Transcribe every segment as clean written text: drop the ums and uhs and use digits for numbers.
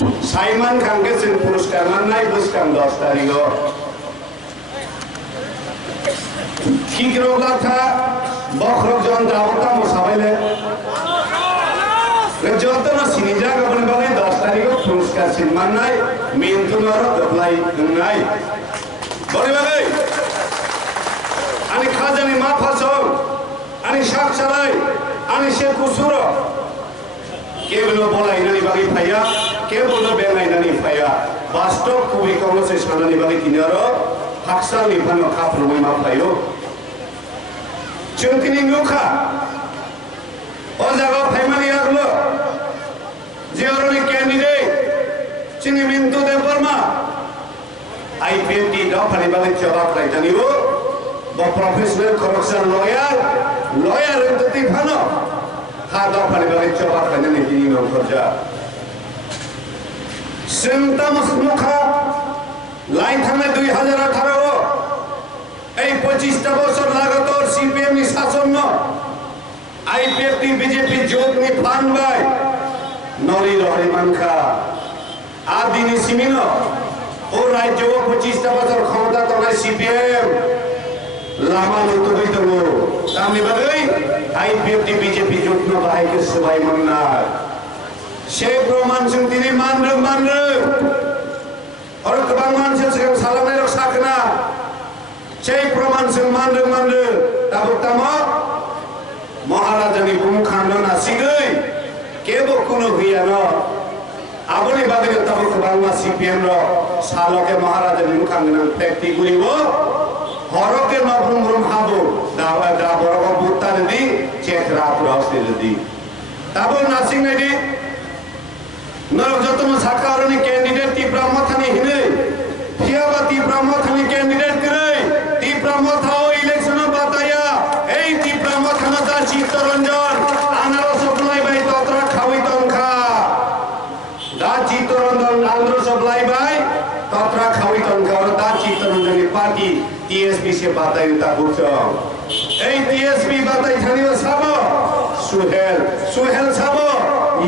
Simon Kange sin puruskar manai buskam 10 tarikh ঠিক রোগা বখরক জন দাওতা মোসাবেলে যতন সিনিজা গবন বলে 10 তারিখ পুরস্কার সম্মান নাই মেনতুনর দপ্লাই নাই বলে বলে আমি খাজানি মা ফাসল আমি শাক চালাই আমি সে কুসুর কে বলো বলাই নানি বাকি ফাইয়া কে বলো বেলাই নানি ফাইয়া বাস্তব খুবই কম সে সানানি বাকি কিনার হাকসাল নিফানো খাফরুমাই মা ফাইও চুনকিনি নুখা ও জায়গা ফাইমানি আগলো যে অরনি ক্যান্ডিডেট চিনি মিন্তু দেববর্মা আইপিএফটি দফানি বাকি জবাব রাই জানিব ব প্রফেশনাল করপশন লয়ার এন্ততি ফানো হা দফানি বাকি জবাব রাই জানি তিনি নখরজা সিমতামস মুখা লাইন থামে 2018 এই 25টা বছর লাগাতার সিপিএম নি শাসন আইপিএফটি বিজেপি জোট নি ফান বাই নরি রহরি মানখা আদিনি সিমিন ও রাজ্য 25টা বছর ক্ষমতা তলায় সিপিএম লামা লুতো হই দঙ্গ তামনি বাগৈ আইপিএফটি বিজেপি জোট ন বাহাইকে সবাই মন্না সে প্রমাণ সিং তিনি মানরো और गोबां मानसि सिगां सालामनाय रसाखना সেই প্রমাণ সিং মানরো তাবো তামো মহারাজানি বুমখান্দ নাসিগৈ কেবো কোনো হইয়া ন আবনি বাগৈ তাবো গোবাं সিপিএম র সালকে মহারাজানি বুমখান্দ ফ্যাক্টরি গুলিব হরকে নবরুম হাবো দাওয়া দা বড় বুত্তার দি চেক রাত রসে দি তাবো নাসিং নাইদি নর যতন সাকারনি ক্যান্ডিডেট তি ব্রহ্মথানি হিনে ফিয়াবা তি ব্রহ্মথানি ক্যান্ডিডেট করে তি ব্রহ্মথাও ইলেকশন বাতায়া এই তি ব্রহ্মথানা দা চিত্তরঞ্জন আনারস সপ্লাই বাই ততরা খাওই তংখা দা চিত্তরঞ্জন আন্ধ্র সপ্লাই বাই ততরা খাওই তংখা আর দা চিত্তরঞ্জনি পার্টি টিএসপি সে বাতাই তা বুঝছ এই টিএসপি বাতাই থানিও সাবো সুহেল সাবো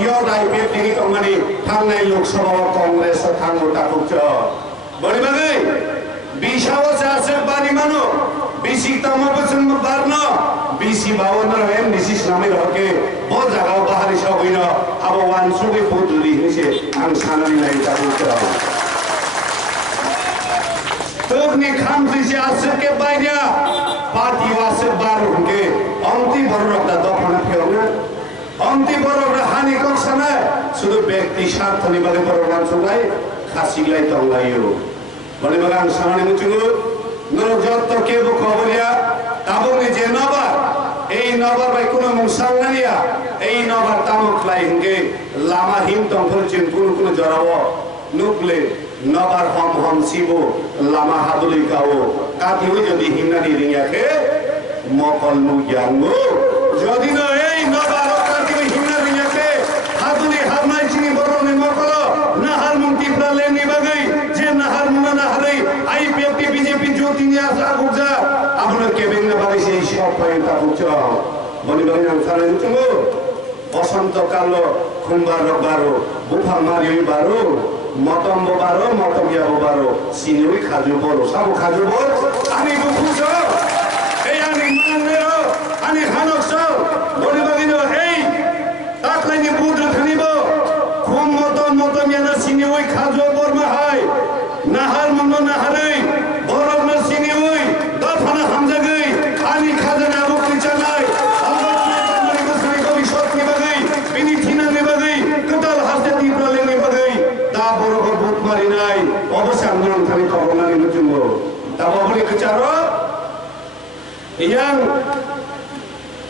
ইয়র আইপিএফটি নি কমানি থাংনাই লোকসভা কংগ্রেস থাংগো তাকুচ বলি বাগৈ বিশাও আছে বানি মানো বিসি তমবসন বারন বিসি 52 এম নিসিস নামে রকে ব জায়গা বাহারি সব হইন আবো ওয়ানসুগে ফুটলি হিসে আং সানানি নাই তাকুচ তোবনি খামসি আছে কে বাইরা পার্টি আছে বারুকে অন্তি বড়টা দফনা ফেওনা অন্তি বড়রা হানি করছে না শুধু ব্যক্তি স্বার্থ নিবারে বড়গান সবাই খাসিলাই তংলাইও বলে বাগান সামনে মুচুগু নর যত কেব খবরিয়া তাবনি যে নবার এই নবার বাই কোন মুসাংনানিয়া এই নবার তামক লাই হিঙ্গে লামা হিম তংফল চিন কোন জরাব নুকলে নবার হম শিবো লামা হাদুলি গাও কাতি হই যদি হিমনানি রিয়াকে মকল নু জ্ঞানগো যদি না এই নবার কাতি হিমনা রিয়াকে হাদুলি হামনাই চিনি বরনি মকল নাহার মুক্তি প্রালে নিবাগৈ যে নাহার মুনা নাহারই আইপিএফটি বিজেপি জ্যোতি নিয়া আগুজা আপনার কেবিন না বাড়ি সেই সব পয়েন্টটা বুঝছ বলি বলি নাম সারা বুঝছো বসন্ত কাল খুমবার রবারো বুফা মারি বারো মতম্ব বারো মতমিয়া বারো সিনুই খাজু বড় সব খাজু বড় আমি বুঝছ এই আমি মানলেও আমি হানস বলি বলি এই তাকলাইনি বুঝ খানিব খুম মতমিয়া না সিনুই খাজু বর্মা হয় নাহার মন নাহারই বড় না সিনুই দফানা হামজাগৈ আমি খাজানা মুক্তি চালাই অবশ্যই আন্দোলন খালি কবনানি মুচুঙ্গ তাও বলি বিচারো ইয়াং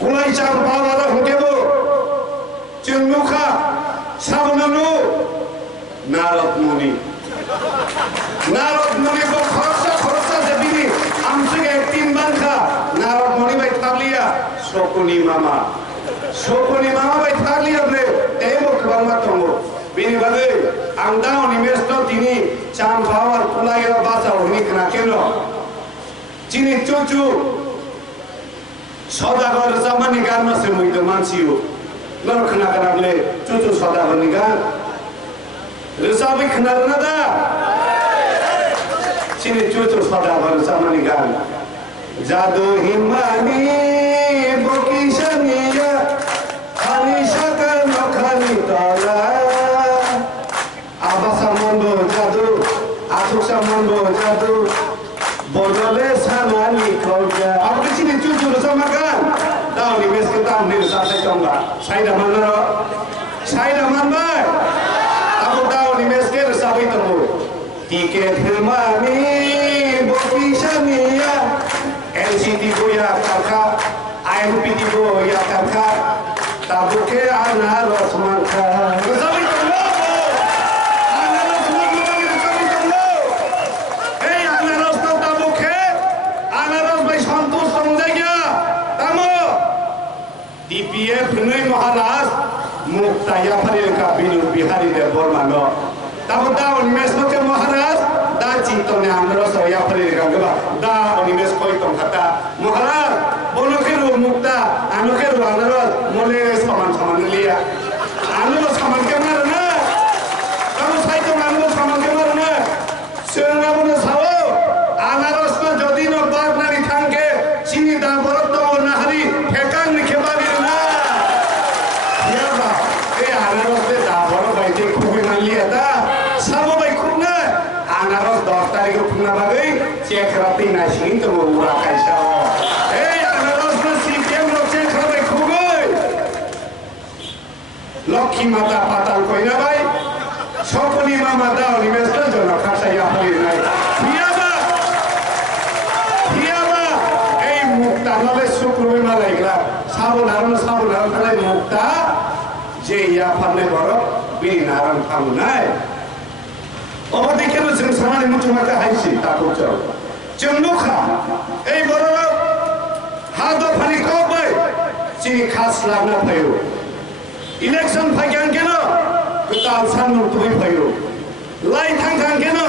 কুলাই চাপ পাওয়ারা হুকেব চুনমুখা সাবনানু নারদ মুনি খরচা দেবিনি আমসুগে 3 বানখা নারদ মুনি বাই থাকলিয়া শকুনি মামা বাই থাকলিয়া বলে তেমো খবরমা তঙ্গ বিনি বাদে আমদাও নিমেষ্ট তিনি চাম পাওয়ার কুলাইয়া বাঁচাও নিকনা কেন চিনি চুচু সদাগর জামানি গান আছে মুইতো মানসিও লরখনা কারাবলে চুচু সদাগর নি গান Rosabai kenal nada. Sini cucu pada bersama nikan. Jadu himani bokisania, ani shaka makani tala. Abasa mondo jadu, atusa mondo jadu. Bodole sanani kolja. Apa sini cucu bersama kan? Tahu ni mes kita ni saya congga. Saya dah mana? Saya dah mana? Aku tahu ni mes kita sabi temu. Tiket himani bokisania. NCT boya kakak, IMPT boya kakak, tabuke anak rosmangka. Sabi temu. Anak rosmangka ni sabi temu. Hey anak ros tu tabuke, anak ros bayi santus samjaya. Tamu. DPF Pranay Maharaj Muktaya Parilka Binu Bihari Debbarma no. Tahu tahu mes no ke Maharaj dah cinta ni amro saya Parilka geba dah ni mes koi tong kata Maharaj bono ke ru mukta anu ke ru amro mole saman liya anu saman ke mana na kamu saya tu anu saman ke mana na senga bono sawo anaros no jodi no bag nari thangke sini dah borok to nahari fekan ni kebali na ya ba anaros de dah borok bayi je kubi liya ta sabo bayi kubna anaros 10 tarik kubna bagai cek rati nasi itu murah kaisa anaros no CPM lo cek bayi kubai Lokhi mata patal koi na bayi Sokoni mama dah ni mesra jono kasa ya hari nai Hiaba mukta nole sukru malai gla sabo naran kalai mukta je ya panne boro bini naran kamu nai obati keno jeng samani mutu mata haisi takut jauh jengukha boro hado phani kobai sini khas lagna bhayo election phagyan keno ketal sanur tui bhayo lai thang keno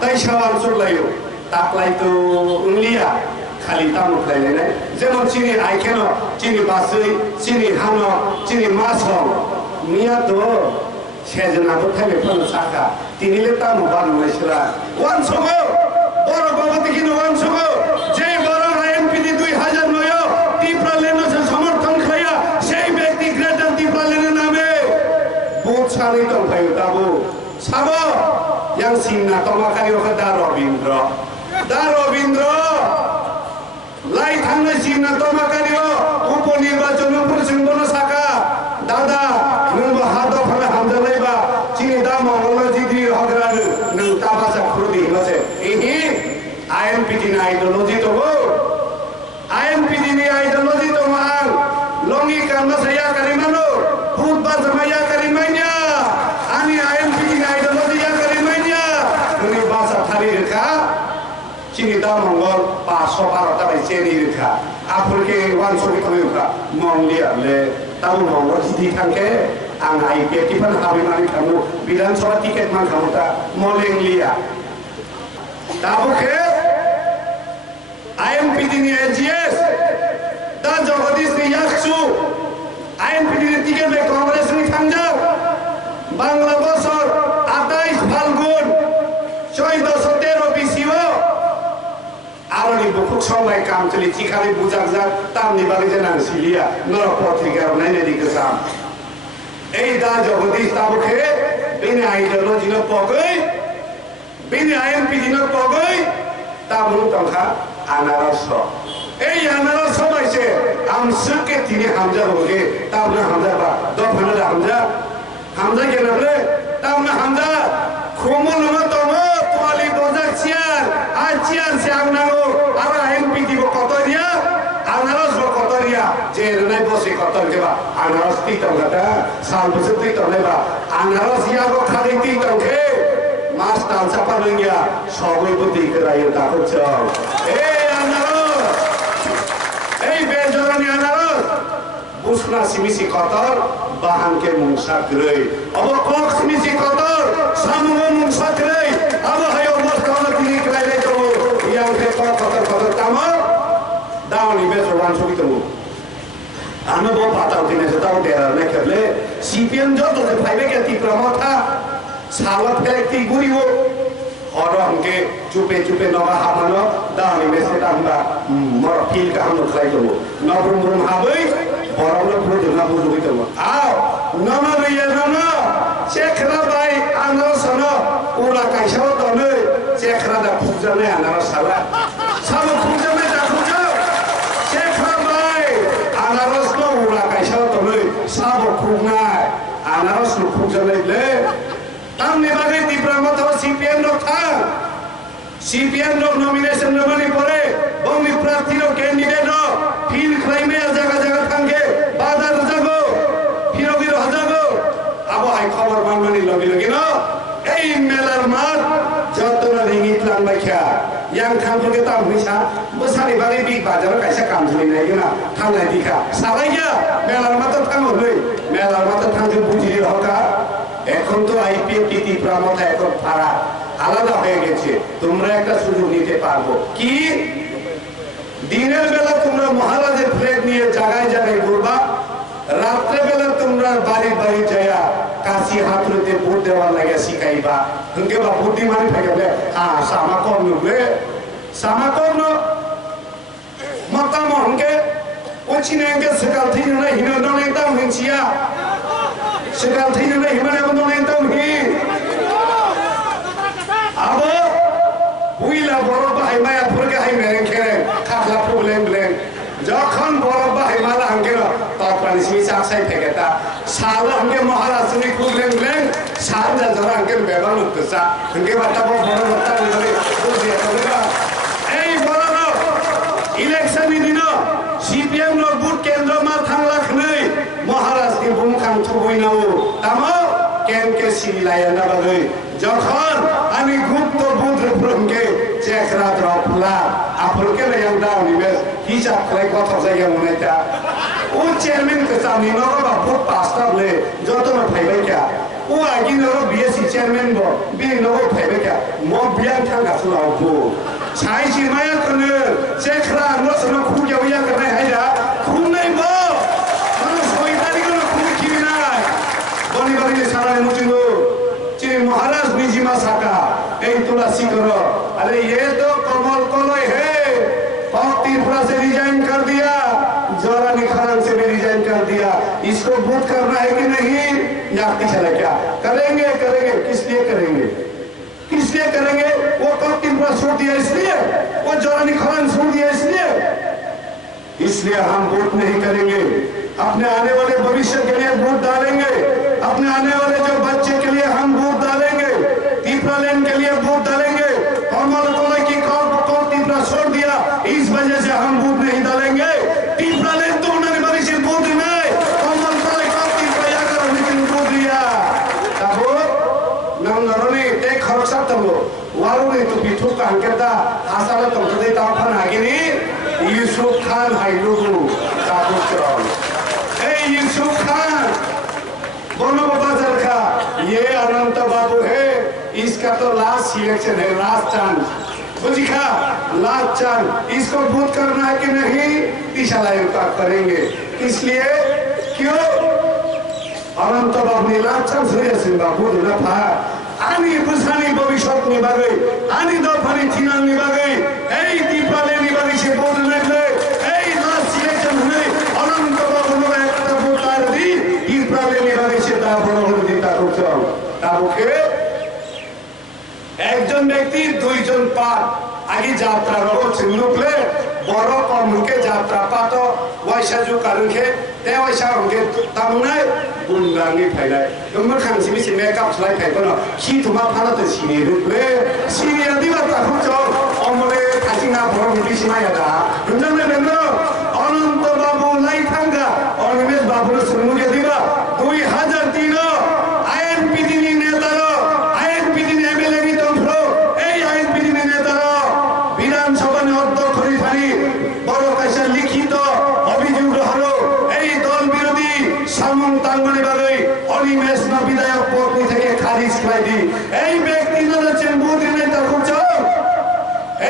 tai sawal sur layo taklai tu unlia খালি তামু খাইলে নাই যেমন চিনি icon চিনি বাসই চিনি হানো চিনি মাছ মিয়া তো সেজনা তো থাকবে ফল শাখা তিনিলে তামু বানাইছিলা ওয়ান সগো বড় বাবাতে কিনো ওয়ান সগো যে বড় এমপিডি 2000 নয় ত্রিপুরা লেনের সমর্থন খায়া সেই ব্যক্তি গ্রেটার ত্রিপুরা লেনের নামে বুথ সারি তো খাইও তাবু সাবো yang sinna tomakari oka darobindro Lai thangna sinna tomakari o উপনির্বাচন পরিসংবন শাখা দাদা নং হাদো ফলে হামজা লাইবা চিনি দা মঙ্গল জিদি হগরান নং তাবাসা খুদি হছে এহি আইএমপিটি না আইডিওলজি তো আইএমপিটি ni আইডিওলজি তো মান লঙ্গি কামনা saya karimano ফুটবল জমায়া karimanya ani IMPT ni ideology ya karimanya ni bahasa thari rekha চিনি দা মঙ্গল 512 টা বাইচেনি রেখা আপুরকে 100 কমিউকা মংলিয়ালে তাও মঙ্গল জিদি থাঙ্কে আং আইপিএফ টিফান হাবি মানি থামু বিধানসভা টিকেট মান খামুতা মলেংলিয়া তাবুকে আইএমপিডি নি এজিএস দা জগদীশ নি ইয়াকসু আইএমপিডি নি টিকেট মে কংগ্রেস নি থামজা বাংলা বছর 28 ফাল্গুন 1413 বিসিও আরনি বুকুক সবাই কাম চলি চিখালি বুজাক যা তামনি বালি জানা সিলিয়া নর পত্রিকা নাইনে দিকসাম এই দা জগদীশ তাবুকে বিনে আইডিওলজি ন পগৈ বিনে আইএমপিডি ন পগৈ তাবু তংখা আনারস এই আনারস বাইছে আমসকে তিনি হামজা হোগে তাবনা হামজা বা দফানা হামজা কেনাবলে তাবনা হামজা খুমুল মতম তোয়ালি বজাক চিয়ার আর চিয়ার সে আগনাগো আর আইএমপিডি বো কতরিয়া আনারস বো কতরিয়া যে নাই বসে কতর কেবা আনারস তি তংখাটা সাল বসে তি তংলেবা আনারস ইয়াগো খালি তি তংখে মাস তাল চাপা লইয়া সবই বুদ্ধি করাইও তাকো চল এই আনারস এই বেজরানি আনারস বুসনা সিমিসি কতর বাহানকে মুংসা গ্রই অব কক সিমিসি কতর সামুগ মুংসা গ্রই অব হায় মস্তল তিনি করাইলে তো ইয়াংকে কতর কামর দাওনি বেজরান সবই তো আমি বল পাতাও কিনে তাও দেরা না খেলে সিপিএম যত যে ফাইবে কে ত্রিপুরা মাথা salat kelekti guriwo orang ke cupe naga hamano dani mesti tamba morfil ka hamno khlai to nabrum habai orang lo puru na puru itu aw nama riya nama cekhra bai ano sono ura kaisao to ne cekhra da puja ne anara sala sama puja me da puja cekhra bai anaros no ura kaisao to ne sabo khuna anaros no puja ne le tamne bagai Debbarma tho CPM no tha CPM no nomination no mani pore bami prarthi no candidate no fil claim jaga thange badar jago firo hajago abo ai khabar manmani logi no ei melar mat jotona ringit lang baikha yang thangke ta misa besari bagai big bazar kaisa kam juli nai gina thangnai dikha saraiya melar mat thang hoi melar mat thangke bujiri hoka এখন তো IPF Tripura এখন ফারা আলাদা হয়ে গেছে তোমরা একটা সুযোগ নিতে পারবো কি দিনের বেলা তোমরা মহারাজের ফ্ল্যাগ নিয়ে জায়গায় ঘুরবা রাত্রে বেলা তোমরা বাড়ি যায়া কাশি হাতুড়িতে ভোট দেওয়ার লাগে শিখাইবা হংকে বা বুদ্ধিমানি থাকবে সামাকর্ণ মতাম হংকে ওচিনেঙ্গে সেকাল থেকে না হিনো নয় দাম হিংসিয়া sekarang tidak ada himana yang menentang hi. Abo, huila borok bahai maya purke hai mereng keren, kakla problem. Jokhan borok bahai mala hangkero, tapan sini saksai peketa. Salah hangke Maharashtra ni problem, sahaja jara hangke beban utsa. Hangke bata borok bata boleh, boleh boleh. Ei borok, election ini no, CPM no boot kendra mar thanglak nei. Maharashtra bumkang thuboi nau tamo kenke silaya na bagai jokhon ami gupto budre promke chekhra dropla apurke la yang daw nimes hisab khlai kotha jaya moneta o chairman ke samni no ba bot pastor le joto na phaibai kya o agi no BSc chairman bo bi no phaibai kya mo bian thang ga sulau ko chai chi maya kone chekhra no sono khuja uya karne hai ja khun nai bo bani sarai mucingo cini Maharaj nijima saka ei tulasi karo अरे ये तो कमल कोलोई है TRIPURA से resign कर दिया जोरा निखारन से भी रिजाइन कर दिया इसको बूथ करना है कि नहीं याद चला क्या करेंगे किस लिए करेंगे वो TRIPURA छोड़ दिया इसलिए वो जोरा निखारन छोड़ दिया इसलिए हम वोट नहीं करेंगे अपने आने वाले भविष्य के लिए वोट डालेंगे अपने आने वाले जो बच्चे के लिए हम वोट डालेंगे TRIPURA लैंड के लिए वोट डालेंगे कमल कोलोई की TRIPURA छोड़ दिया इस वजह से हम वोट नहीं डालेंगे TRIPURA लैंड तो उन्होंने भविष्य वोट नहीं कमल कोलोई TRIPURA या कर लेकिन वोट दिया तब नंगरोनी ते खरसा तबो वारू ने तो बिठो का अंकेता आसाला तो कदे ताफन आगे नहीं यूसुफ खान हाइलुगु ताबुचरल यूसुफ खान बोलो बाजार का ये अनंत बाबू है इसका तो लास्ट सिलेक्शन है लास्ट चांस बुझिका लास्ट चांस इसको बूथ करना है कि नहीं दिशालायन का करेंगे इसलिए क्यों अनंत बाबू ने लास्ट चांस है सिंह बाबू ने पा आनी बुझानी भविष्य में बागे आनी दो फनी थिनाल में बागे ऐ TRIPURA ले निबारी से बोल ले ऐ लास्ट सिलेक्शन हुए अनंत बाबू ने একজন ব্যক্তি দুইজন পার আগে যাত্রা করছেন লোকলে বড় কর্মকে যাত্রা পাত ওয়াইসাজু কারুকে তে ওয়াইসা হংকে তামুনাই বুনলাঙ্গি ফাইলাই তোমরা খানসি মিছে মেকআপ স্লাই ফাইবন কি তোমা ফালাতে সিনি রুকলে সিনিয়া দিবা তাহু চ অমরে কাজিনা বড় মুটিসি মায়াদা বুঝলে বেন অনন্ত বাবু লাই থাঙ্গা অনিমেষ বাবুর সুমুকে দিবা 2003 INPD নি নেতারা INPD নি এমএলএ নি তন্ত্র এই INPD নি নেতারা বিধানসভা নি অধ্যক্ষ নি থানি বড় কাছে লিখিত অভিযোগ হলো এই দল বিরোধী সামন্তাঙ্গনে বাগে অনিমেষ না বিধায়ক পদ থেকে খারিজ করে দি এই ব্যক্তি না হচ্ছেন মন্ত্রী নেতা খুঁজছো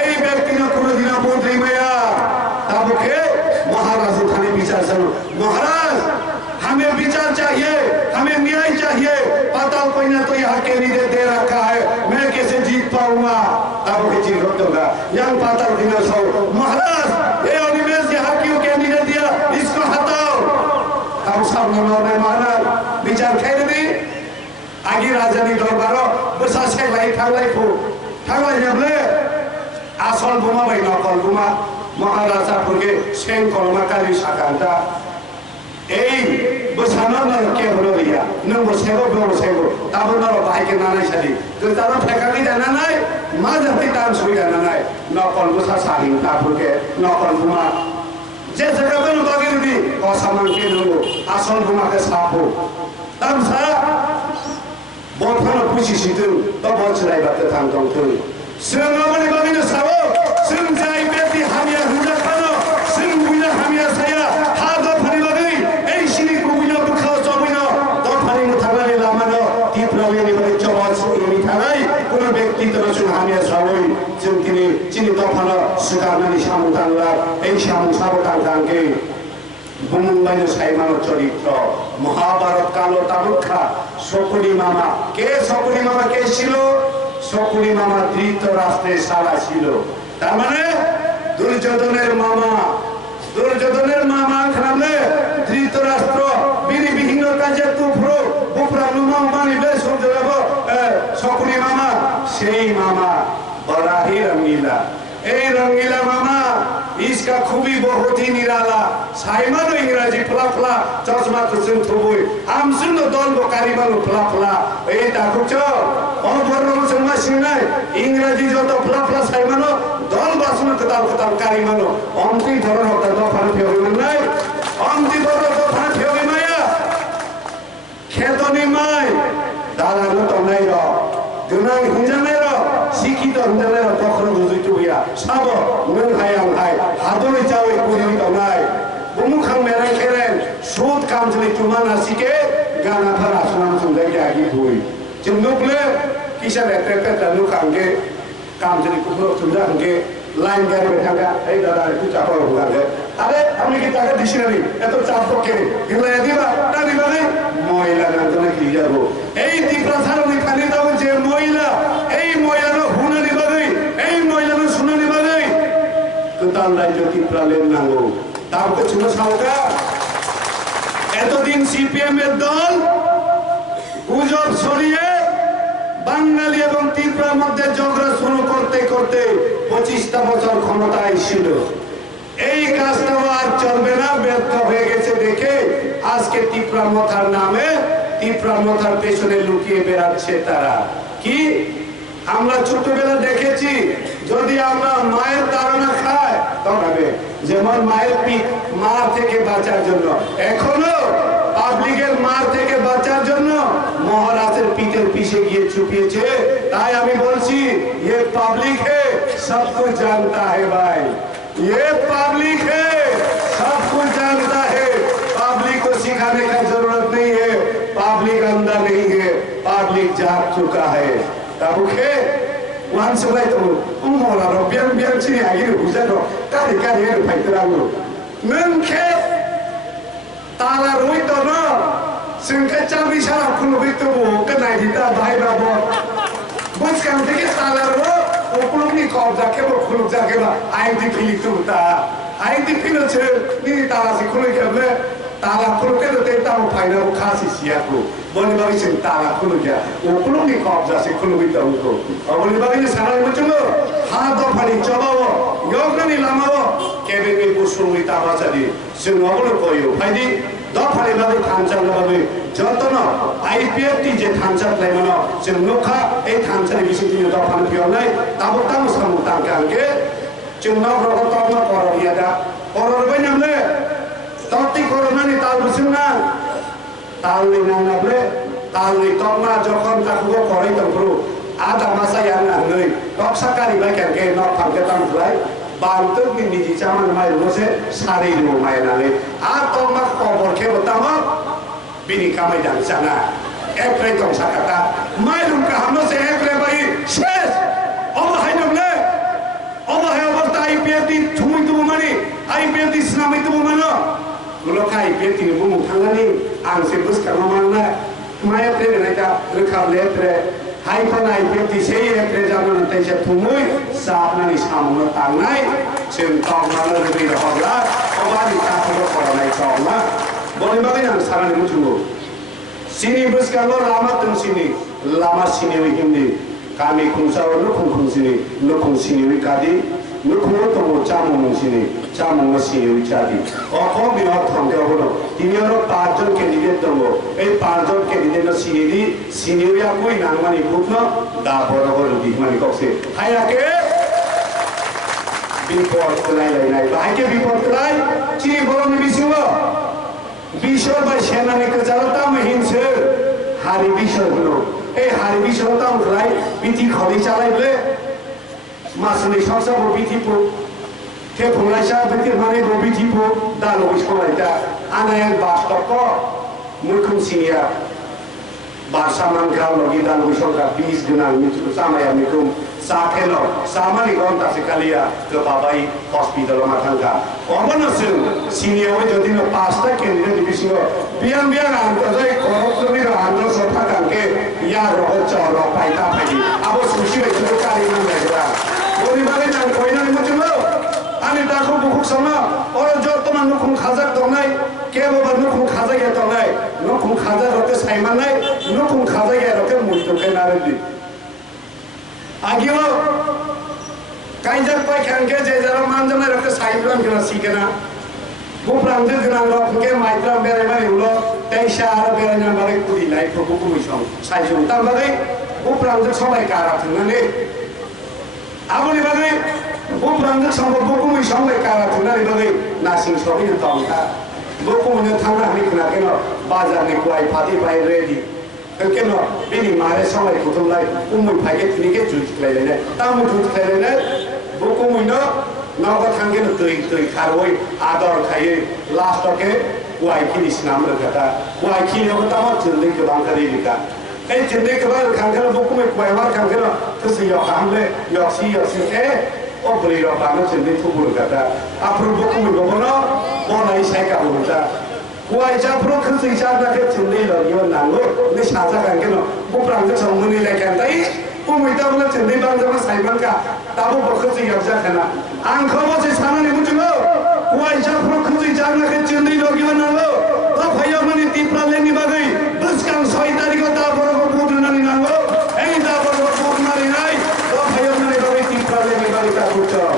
এই ব্যক্তি না কোনদিন মন্ত্রী মায়া তাবকে महाराज उठाने विचार चलो महाराज हमें विचार चाहिए हमें न्याय चाहिए पता कोई ना तो यहाँ के कैंडिडेट दे रखा है, मैं कैसे जीत पाऊंगा? अब वो जीत होगा। यंग पाता दिना सो महाराज ये अनिमेश यहाँ क्यों कैंडिडेट दिया? इसको हटाओ। अब सब ने महाराज विचार खेल दी आगे राजधानी दरबारो बसा से लाई जबले आसल बुमा भाई नकल बुमा महाराजा पुरके सेंग कलमा काली साकांता এই বসানো না কে হলো রিয়া নং বসেগো বসেগো তাবো না ভাই কে না নাই সাদি তো তারা ফেকালি জানা নাই মা জাতি তান সুই জানা নাই নকল বসা সারি তারপরে নকল বুমা যে জায়গা বল বাগের দি অসামান কে নগো আসল বুমাকে সাপো তামসা বলখানা পুষি সিতু তো বছরাই বাতে থাম দং তুই সিংহামনি বাগিনে সাবো সিং যাই বেতি হামিয়া হুজা খানো সিং বুইনা হামিয়া সায়া হাদো ফানি বাগি এই সিনি কুবিনা বুখাও চবিনা তো ফানি মুথালানি লামানো তীব্রলেনি বলে চবাস এনি থানাই কোন ব্যক্তি তো সুন হামিয়া সাবই जों তিনি চিনি দফানো সুগারনানি সামুদানলা এই সামু সাবতানকে বুমুম্বাইনো সাইমানো চরিত্র মহাভারত কালো তালুখা শকুনি মামা কে ছিল শকুনি মামা ধৃতরাষ্ট্রের সারা ছিল তার মানে দুর্যোধনের মামা খামলে ধৃতরাষ্ট্র বিধিবিহীন কাজে তুফ্রো বুফরা নুমা মানিবে সূর্যদেব শকুনি মামা সেই মামা बराही रंगीला ए रंगीला मामा इसका खूबी बहुत ही निराला साइमन इंग्रजी फला फला चश्मा तो सुन थोबोय हम सुन दल बकारी बालो फला फला ए दाखुचो और बरनो समा सिनाय इंग्रजी जो तो फला फला साइमनो दल बासुन कताल कारी मानो अंति धरन होता दो फान फेरि मननाय अंति धरन दो फान फेरि माया खेतनी माय दादा न तो नै र दुना हिंजानै र শিক্ষিত হন্ডালে তখন বুঝিত হইয়া সাব নং হায়াং হাই হাদরে যাওয়ে কুরি তনাই বুমুখাং মেরাই খেরেন সুদ কামজলি তুমান আসিকে গানা ফারা সুনাম সুন্দর আগি বই চিন্নুকলে কিসার এতে লুকাঙ্গে কামজলি কুকুর সুন্দর আঙ্গে লাইন গাড়ি বেঠাঙ্গা এই দাদা একটু চাপা হুয়ালে আরে আমি কি তাকে দিছি না এত চাপ পকে গেলে দিবা তা দিবা রে মহিলা না তো কি যাব এই তীব্র সারণী খালি দাও যে মহিলা এই মহিলার হুনা দিবা রে এই মহিলার শুনা দিবা রে তো তার রাজ্য তীব্র লেন নাগো তাও কিছু না সাউকা এতদিন সিপিএম এর দল গুজব ছড়িয়ে বাঙালি এবং ত্রিপুরার মধ্যে ঝগড়া শুরু করতে করতে 25টা বছর ক্ষমতায় ছিল এই কাজটা আর চলবে না ব্যর্থ হয়ে গেছে দেখে আজকে ত্রিপুরা মথার নামে ত্রিপুরা মথার পেছনে লুকিয়ে বেড়াচ্ছে তারা কি আমরা ছোটবেলা দেখেছি যদি আমরা মায়ের তাড়না খাই তবে যেমন মায়ের পিঠ মার থেকে বাঁচার জন্য এখনো পাবলিকের মার থেকে বাঁচার জন্য মহারাজের পিঠের পিছে গিয়ে চুপিয়েছে তাই আমি বলছি ये पब्लिक है सब कुछ जानता है भाई ये पब्लिक है सब कुछ जानता है पब्लिक को सिखाने का जरूरत नहीं है पब्लिक अंदर नहीं है पब्लिक जाग चुका है ताबुखे wan sebai tu umora ro biang chini agi ro hujan ro kari ro paitrango nengke tala roi to no singke chabi sara khulu bitu bo kenai dita bhai babo bos kam থেকে tala ro opuluni kop jake bo khulu jake ba aidi phili tu ta aidi philo che ni tala si khulu kable tala khulu ke te ta mo phaina ko khasi sia ko boni bagi sing tala khulu ja opuluni kop jase khulu bitu ko boni bagi sara mo chulo ha do phali chabao yogani lamao kebe ni busumi ta bachadi sing obolo koyo phaidi do phali bagi khancha labe যতন IPFT যে থানচার লাইমানো যে নখা এই থানচারে বেশি দিন দফান পিও নাই তাবতাম সামুতাম কাঙ্গে চিন্না রগতম কররিয়াদা কররবে নামলে ততি করোনানি তাল বুঝিন না তাল না নামলে তাল তমনা যখন তাকুগো করে তম্প্রু আদা মাসায়া না নই টকসাকারি বাই কাঙ্গে ন ফাঙ্গে তামফলাই বান্তক নিজি চামান মাই বসে সারি নো মাই নালে আর তমনা খবর খেব তামা bini kamai dan sana ekre tong sakata mailum ka hamno se ekre bai shes oba hainamle oba hai oba IPFT thumui tu mani IPFT snamai tu mano loka IPFT bu mu thangani ang se bus ka mana maya pre na ka rekha letre hyphen IPFT sei representatif teisa thumui sapnani samno tangnai जों तगनानो ruby रहला अबानि ताखौ फरायनाय चौला बनिबागै आं सारानि मुथुगो सिनि बुसकालो लामा तुमसिनि लामा सिनि हिमनि गामि खुंसाव नुखुं सिनि नुखुं सिनि कादि नुखुं तंगो चामु सिनि चामु सिनि चादि अखो बिहा थंगावनो तिनिरो पाँचजन कैंडिडेट दंगो ए पाँचजन कैंडिडेट सिनि सिनिया कोइ नांगमानि बुकनो दा बरबर बिमानि कक्से हायाके বিপদ কলাই নাই ভাইকে বিপদ কলাই চিনি বরং বিশুব বিশর বা সেনানিকে জালতা মহিনছে হারি বিশর হলো এই হারি বিশরতা উঠলাই বিধি খবি চালাইলে মাসুলি সংসার বিধিপো কে ফলাইসা বিধি মানে বিধিপো দালো বিশলাইতা আনায় বাস্তব মুখুম সিনিয়া Barsaman kalau kita wisata bis dengan itu sama ya mikum sakelo sama ni kawan tak sekali ya ke babai hospital rumah tangga. Orang nasul sini awak jadi no pasta kendira di bisno biang antar saya korupsi ni antar sofa kangke ya roh coro paita pagi. Abo sushi itu kali mana ya? Bodi balik nak kau ini macam mana? Ani tak kau buku sama orang jauh teman nukum khazak dongai ke bawa nukum khazak ya dongai nukum khazak rote saiman nai nukum khazak ya rote mulut ke naredi. Agiyo kainjak pai kangke jejara manjama rote saiman kena sikena. Bukan tu kena roh ke maitram berai ulo teisha ara berai nama berai kudi lai buku misong saijung tambah lagi bukan tu sampai karat ni. Abu ni bagai bukan tu sampai buku misong sampai karat ni bagai nasi sobi yang tahu tak. Buku ni tanah ni kena bazar ni kuai pati pai ready. Kena ini mare sampai kutum lai umur pakai ni ke jual kelai ni. Tamu jual kelai ni buku ni naga tangke tui karoi ador kaya last ke kuai kini senam berkata kuai kini apa tamu jendek ke bangkari ni. Jendek ke bangkari kangkara buku ni kuai war kangkara terus yok hamle yok si oh beli yok hamle jendek tu berkata apa buku ni bawa boleh saya kau berkata kuai japro terus ijazah ke jendek lagi orang nanggo ni sahaja kangkara bukan tu semua ni lagi kantai Umita mula cendai bang zaman saiman ka, tahu berkerja kerja kena. Angkau masih sana ni muncul lo, kuai japro kerja jangan ke cendai lagi mana lo. Tak payah mani tipra leni bagai, buskan soi tadi kau tak berapa bulan nani nanggo, tak berapa bulan nani nai, tak payah mani bagai tipra leni bagai tak muncul.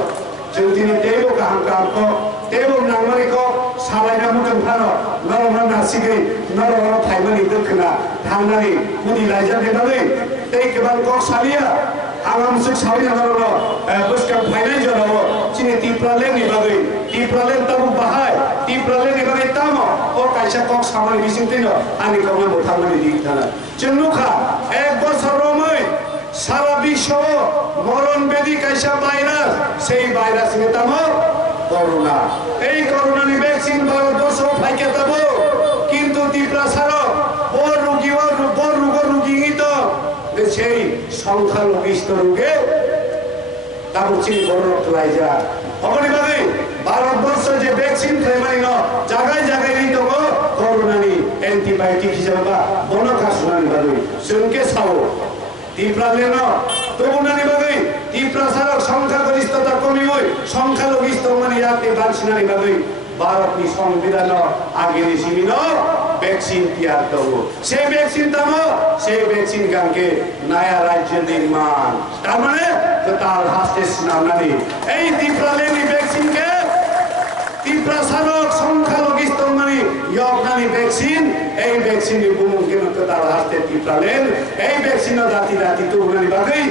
Jadi ni tebo kahangkam ko, tebo nangmari ko, salai namu jengkano, naro nasi ke, naro thaiman itu kena, thangani, kudi lajar ke bagai. Take about Cox Halia, Alam 6 Halia, Buscam Financial, Chini Tipralen, Tipralen Tabu Bahai, Tipralen Tamo, or Kaisha Cox Haman Vicentino, and the Common Tamani Ditana. Chenuka, Egbos Romoi, Sarabisho, Moron Bedi Kaisha Virus, say virus in Tamo, Corona. Hey, Corona vaccine, Barodoso, Paketabo, Kinto Tiprasaro, or Rugiwa, Rugito. সেই সংখ্যালঘিষ্ঠ রোগে তার চিনি বড় লাইজা অবনিবাদে ভারতবর্ষ যে vaccine খাইমানি ন জায়গায় জায়গায় নেই তো করোনানি অ্যান্টিবায়োটিক হিসেবে বা বনকা শুনানি বাদে শুনকে সাও তীব্রালে ন তবুনানি বাদে তীব্রাসারক সংখ্যাগরিষ্ঠতা কমি হয় সংখ্যালঘিষ্ঠ মানে যাতে বালসিনানি বাদে ভারতনি সংবিধান আগে সীমিত ভ্যাকসিন তৈরি করবো সেই ভ্যাকসিন দামো সেই ভ্যাকসিন গানকে নয়া রাজ্য নির্মাণ তার মানে তো তার হাতে নামনানি এই তীব্রালেনি ভ্যাকসিনকে তীব্রাসারক সংখ্যালঘিষ্ঠ মানে ইয়কনানি ভ্যাকসিন এই ভ্যাকসিন বুমুমকিন তো তার হাতে তীব্রালেন এই ভ্যাকসিন দাতি তো উনানি বাগৈ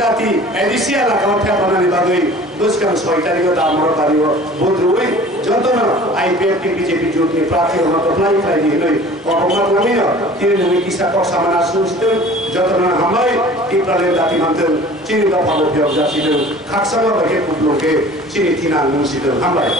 দাতি এডিসিয়া লাগাও ঠেপানানি বাগৈ দুষ্কাম 6 তারিখ দামর পারিব বদরুই যতনা আইপিএফটি বিজেপি জোটনি প্রার্থী হতো ফ্লাই নই অপমান নামি তিনি নই কিসা কক সামানা সুস্থ যতনা হামলাই তীব্রালে দাতি মানতেন চিনি দফা বিয়োগ যাছিল খাকসামা বাকে কুটলোকে চিনি থিনা নুসিদ হামলাই